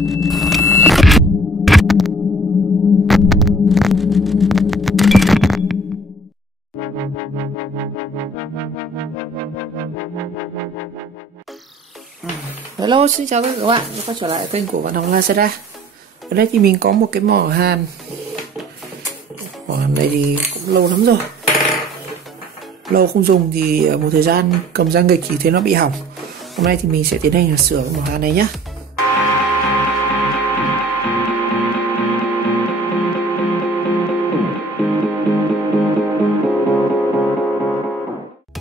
Hello, xin chào các bạn đã quay trở lại kênh của Văn Hồng Lazada. Ở đây thì mình có một cái mỏ hàn. Mỏ hàn này thì cũng lâu lắm rồi, lâu không dùng thì một thời gian cầm ra nghịch thì thấy nó bị hỏng. Hôm nay thì mình sẽ tiến hành sửa cái mỏ hàn này nhé.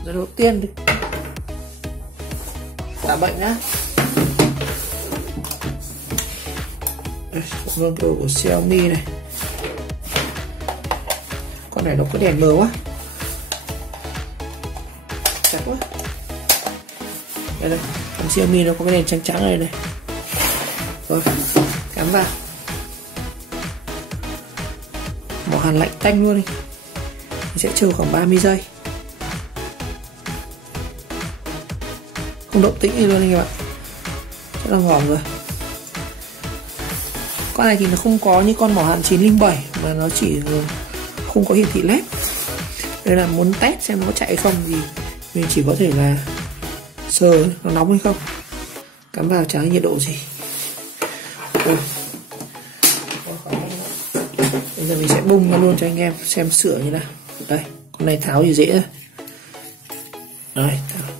Rồi đầu tiên xả bệnh nhá. Đây, gương đồ của Xiaomi này. Con này nó có đèn mờ quá, chặt quá. Đây đây, con Xiaomi nó có cái đèn trắng trắng này này. Rồi, cắm vào. Mỏ hàn lạnh tanh luôn đi. Mình sẽ chờ khoảng 30 giây. Không động tĩnh gì luôn anh các bạn. Rất là hòm rồi. Con này thì nó không có như con mỏ hàn 907 mà nó chỉ không có hiển thị led. Đây là muốn test xem nó có chạy hay không thì mình chỉ có thể là sờ nó nóng hay không. Cắm vào chả nhiệt độ gì. Bây giờ mình sẽ bung nó luôn cho anh em xem sửa như nào. Đây, con này tháo thì dễ thôi. Đây,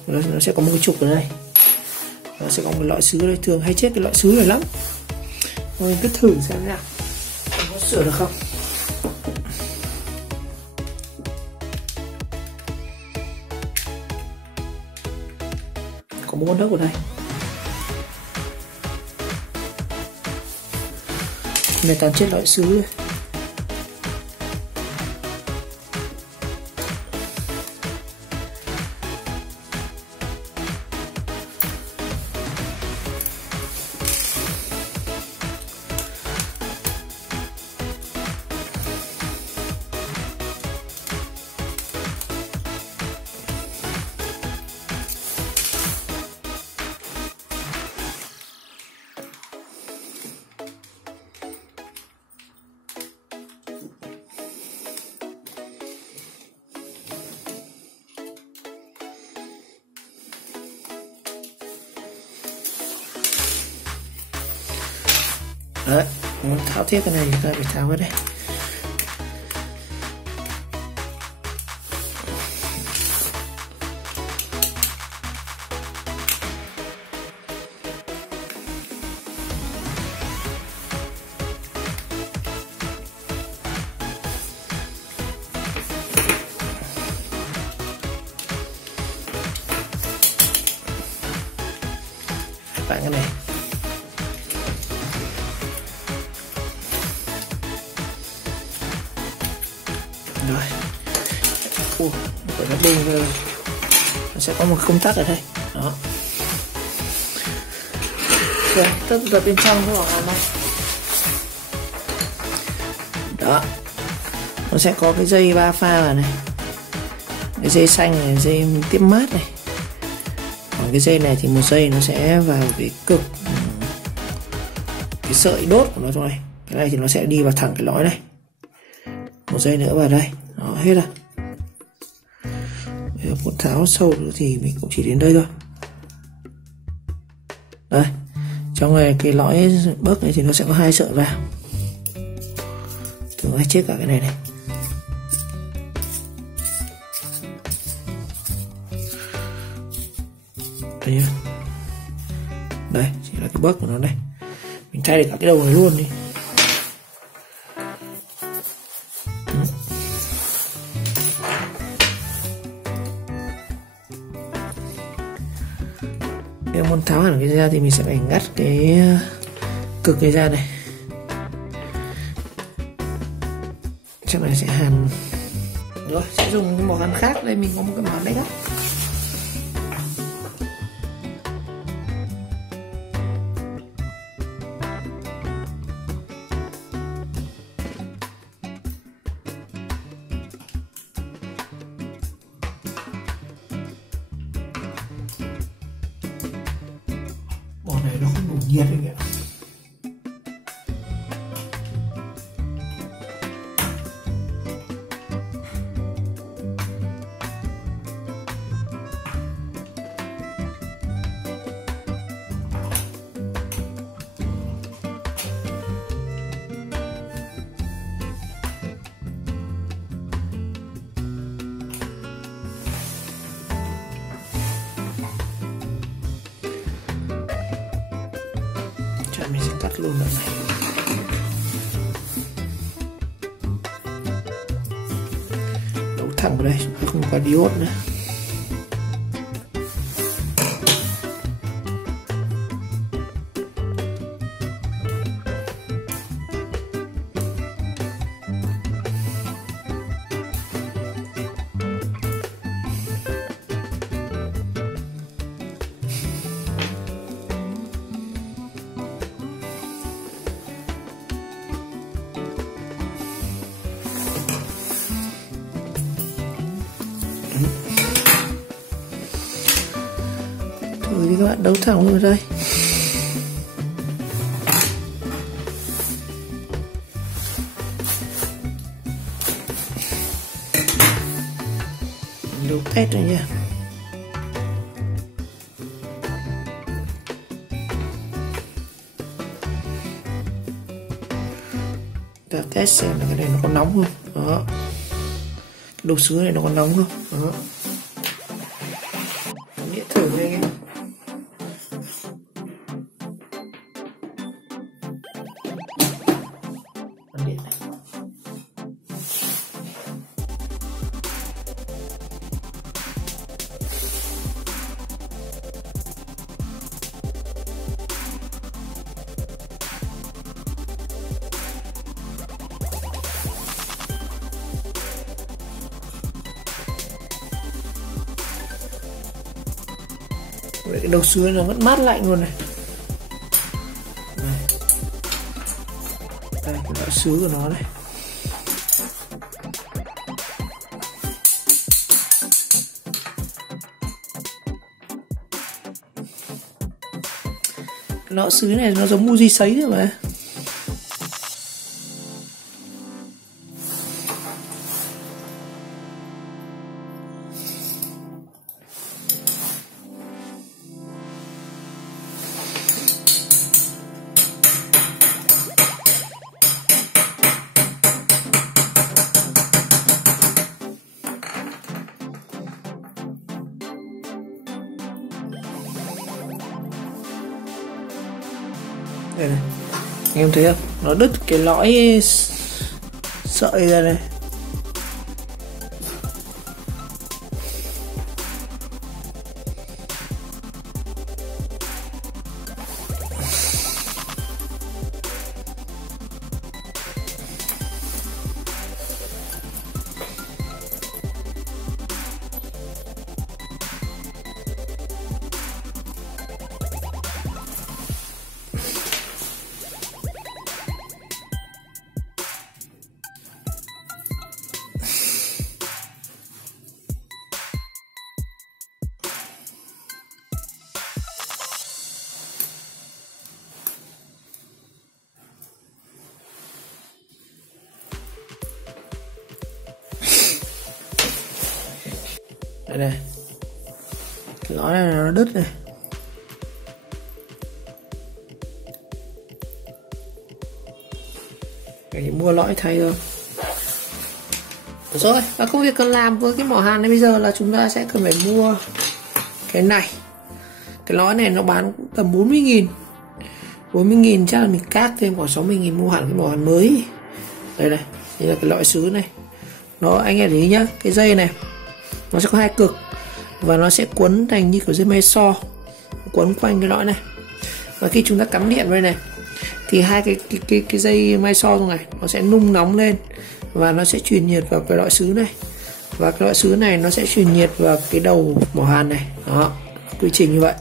nó sẽ có một cái trục ở đây. Nó sẽ có một loại sứ đây, thường hay chết cái loại sứ này lắm. Mình cứ thử xem nào, có sửa được không. Có 4 con đốc ở đây. Này toàn chết loại sứ rồi. Đấy, muốn tháo tiếp cái này thì ta phải tháo cái đây. Bạn cái này. Rồi, nó bung ra, nó sẽ có một công tắc ở đây, đó. Rồi, tất cả bên trong cái mỏ hàn này, đó, nó sẽ có cái dây 3 pha vào này, cái dây xanh này, dây tiếp mát này. Còn cái dây này thì một dây nó sẽ vào cái cực, cái sợi đốt của nó trong này. Cái này thì nó sẽ đi vào thẳng cái lõi này. Một dây nữa vào đây. Đó, hết rồi. Bây giờ muốn tháo sâu nữa thì mình cũng chỉ đến đây thôi. Đây, trong này cái lõi bấc này thì nó sẽ có 2 sợi vào. Thường hay chết cả cái này này. Đây nhá. Đây, chỉ là cái bấc của nó đây. Mình thay được cả cái đầu này luôn đi. Nếu muốn tháo hẳn cái ra thì mình sẽ phải ngắt cái cực này ra này. Chắc này sẽ hàn. Rồi, sẽ dùng cái mỏ hàn khác. Đây mình có một cái mỏ hàn đấy đó. Mỏ này nó không đủ nhiệt anh ạ. mình sẽ cắt luôn đoạn này. Đấu thẳng vào đây, không có diode nữa. Rồi thì các bạn đấu thẳng luôn đây. Đấu test này nha. Ta test xem là cái này nó có nóng không. Đó. Cái đầu sứ này nó có nóng không. Đó. Nghĩa thử đây anh em. Vậy cái đầu sứ nó vẫn mát lạnh luôn này. Đây cái loại sứ của nó này. Cái lọ sứ này nó giống Muji sấy rồi mà. Đây này, anh em thấy không? Nó đứt cái lõi sợi ra này. Đây này, cái lõi này nó đứt này. Phải mua lõi thay thôi. Rồi, và công việc cần làm với cái mỏ hàn này bây giờ là chúng ta sẽ cần phải mua cái này. Cái lõi này nó bán cũng tầm 40.000. 40.000 chắc là mình cát thêm khoảng 60.000 mua hẳn cái mỏ hàn mới. Đây này, đây là cái lõi sứ này. Nó anh em để ý nhá, cái dây này nó sẽ có hai cực và nó sẽ quấn thành như kiểu dây may so, quấn quanh cái lõi này. Và khi chúng ta cắm điện vào đây này thì hai cái dây may so này nó sẽ nung nóng lên và nó sẽ truyền nhiệt vào cái lõi sứ này, và cái lõi sứ này nó sẽ truyền nhiệt vào cái đầu mỏ hàn này. Đó, quy trình như vậy.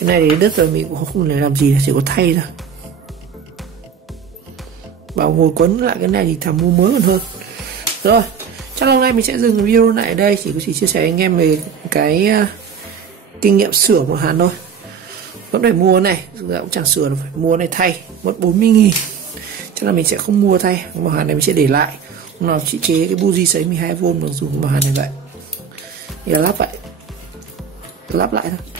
Cái này thì đứt rồi mình cũng không thể làm gì, chỉ có thay thôi. Bảo ngồi quấn lại cái này thì thằng mua mới còn hơn. Rồi, chắc hôm nay mình sẽ dừng video lại ở đây, chỉ chia sẻ với anh em về cái kinh nghiệm sửa mỏ hàn thôi. Vẫn phải mua này, cũng chẳng sửa được, phải mua này thay, mất 40.000. Chắc là mình sẽ không mua thay, mỏ hàn này mình sẽ để lại. Hôm nào chị chế cái buji sấy 12V bằng dùng mỏ hàn này vậy. Bây giờ lắp vậy, lắp lại thôi.